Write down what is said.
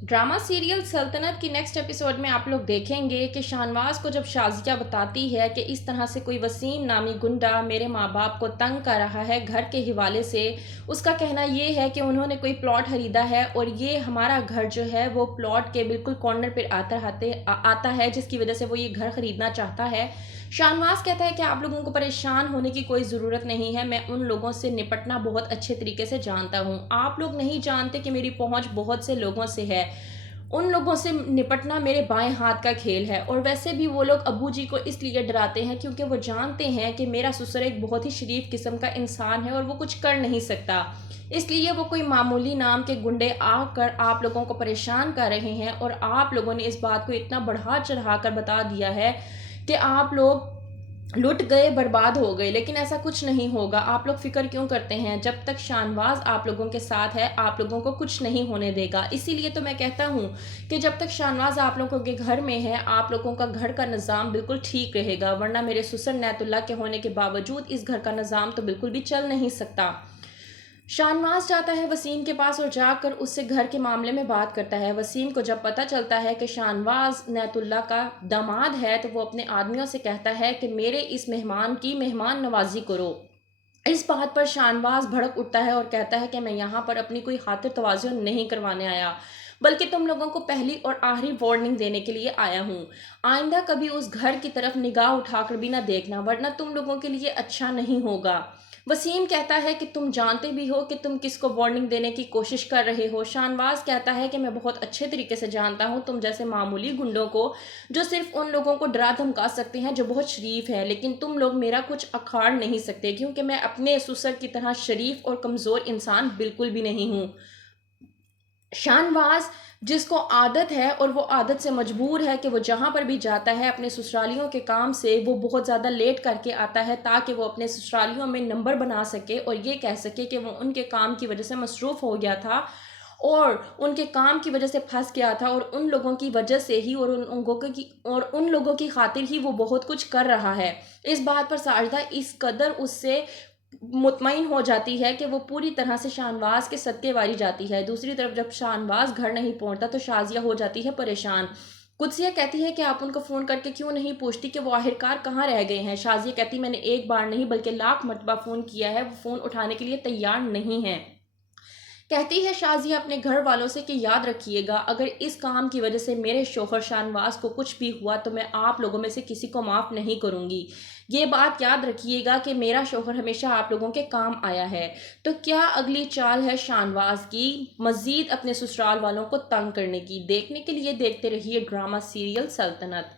Drama serial सल्तनत की next episode में आप लोग देखेंगे कि शाहनवाज को जब शाजिया बताती है कि इस तरह से कोई वसीम नामी गुंडा मेरे माँ बाप को तंग कर रहा है घर के हवाले से। उसका कहना ये है कि उन्होंने कोई प्लॉट खरीदा है और ये हमारा घर जो है वो प्लॉट के बिल्कुल कॉर्नर पर आता है, जिसकी वजह से वो ये घर खरीदना चाहता है। शाहनवाज कहता है कि आप लोगों को परेशान होने की कोई ज़रूरत नहीं है, मैं उन लोगों से निपटना बहुत अच्छे तरीके से जानता हूँ। आप लोग नहीं जानते कि मेरी पहुँच बहुत से लोगों से है, उन लोगों से निपटना मेरे बाएं हाथ का खेल है। और वैसे भी वो लोग अबू जी को इसलिए डराते हैं क्योंकि वो जानते हैं कि मेरा ससुर एक बहुत ही शरीफ किस्म का इंसान है और वो कुछ कर नहीं सकता, इसलिए वो कोई मामूली नाम के गुंडे आकर आप लोगों को परेशान कर रहे हैं। और आप लोगों ने इस बात को इतना बढ़ा चढ़ा कर बता दिया है कि आप लोग लुट गए, बर्बाद हो गए, लेकिन ऐसा कुछ नहीं होगा। आप लोग फिक्र क्यों करते हैं? जब तक शाहनवाज आप लोगों के साथ है आप लोगों को कुछ नहीं होने देगा। इसीलिए तो मैं कहता हूँ कि जब तक शाहनवाज आप लोगों के घर में है आप लोगों का घर का निज़ाम बिल्कुल ठीक रहेगा, वरना मेरे ससुर नैतुल्लाह के होने के बावजूद इस घर का निज़ाम तो बिल्कुल भी चल नहीं सकता। शाहनवाज जाता है वसीम के पास और जाकर उससे घर के मामले में बात करता है। वसीम को जब पता चलता है कि शाहनवाज नैतुल्लाह का दामाद है तो वो अपने आदमियों से कहता है कि मेरे इस मेहमान की मेहमान नवाजी करो। इस बात पर शाहनवाज भड़क उठता है और कहता है कि मैं यहाँ पर अपनी कोई खातिर तवाज़ुन नहीं करवाने आया, बल्कि तुम लोगों को पहली और आखिरी वार्निंग देने के लिए आया हूँ। आइंदा कभी उस घर की तरफ निगाह उठाकर भी ना देखना, वरना तुम लोगों के लिए अच्छा नहीं होगा। वसीम कहता है कि तुम जानते भी हो कि तुम किसको वार्निंग देने की कोशिश कर रहे हो। शाहनवाज कहता है कि मैं बहुत अच्छे तरीके से जानता हूँ तुम जैसे मामूली गुंडों को, जो सिर्फ उन लोगों को डरा धमका सकते हैं जो बहुत शरीफ है, लेकिन तुम लोग मेरा कुछ अखाड़ नहीं सकते क्योंकि मैं अपने ससुर की तरह शरीफ और कमज़ोर इंसान बिल्कुल भी नहीं हूँ। शाहनवाज जिसको आदत है और वो आदत से मजबूर है कि वो जहाँ पर भी जाता है अपने ससुरालियों के काम से वो बहुत ज़्यादा लेट करके आता है, ताकि वो अपने ससुरालियों में नंबर बना सके और ये कह सके कि वो उनके काम की वजह से मसरूफ़ हो गया था और उनके काम की वजह से फंस गया था, और उन लोगों की वजह से ही और उन लोगों की खातिर ही वो बहुत कुछ कर रहा है। इस बात पर साजदा इस कदर उससे मुतमईन हो जाती है कि वो पूरी तरह से शाहनवाज के सदके वारी जाती है। दूसरी तरफ जब शाहनवाज घर नहीं पहुंचता तो शाजिया हो जाती है परेशान। कुदसिया कहती है कि आप उनको फ़ोन करके क्यों नहीं पूछती कि वो आखिरकार कहाँ रह गए हैं। शाजिया कहती मैंने एक बार नहीं बल्कि लाख मरतबा फ़ोन किया है, वो फ़ोन उठाने के लिए तैयार नहीं है। कहती है शाजिया अपने घर वालों से कि याद रखिएगा, अगर इस काम की वजह से मेरे शोहर शाहनवाज को कुछ भी हुआ तो मैं आप लोगों में से किसी को माफ़ नहीं करूँगी। ये बात याद रखिएगा कि मेरा शोहर हमेशा आप लोगों के काम आया है। तो क्या अगली चाल है शाहनवाज की? मज़ीद अपने ससुराल वालों को तंग करने की। देखने के लिए देखते रहिए ड्रामा सीरियल सल्तनत।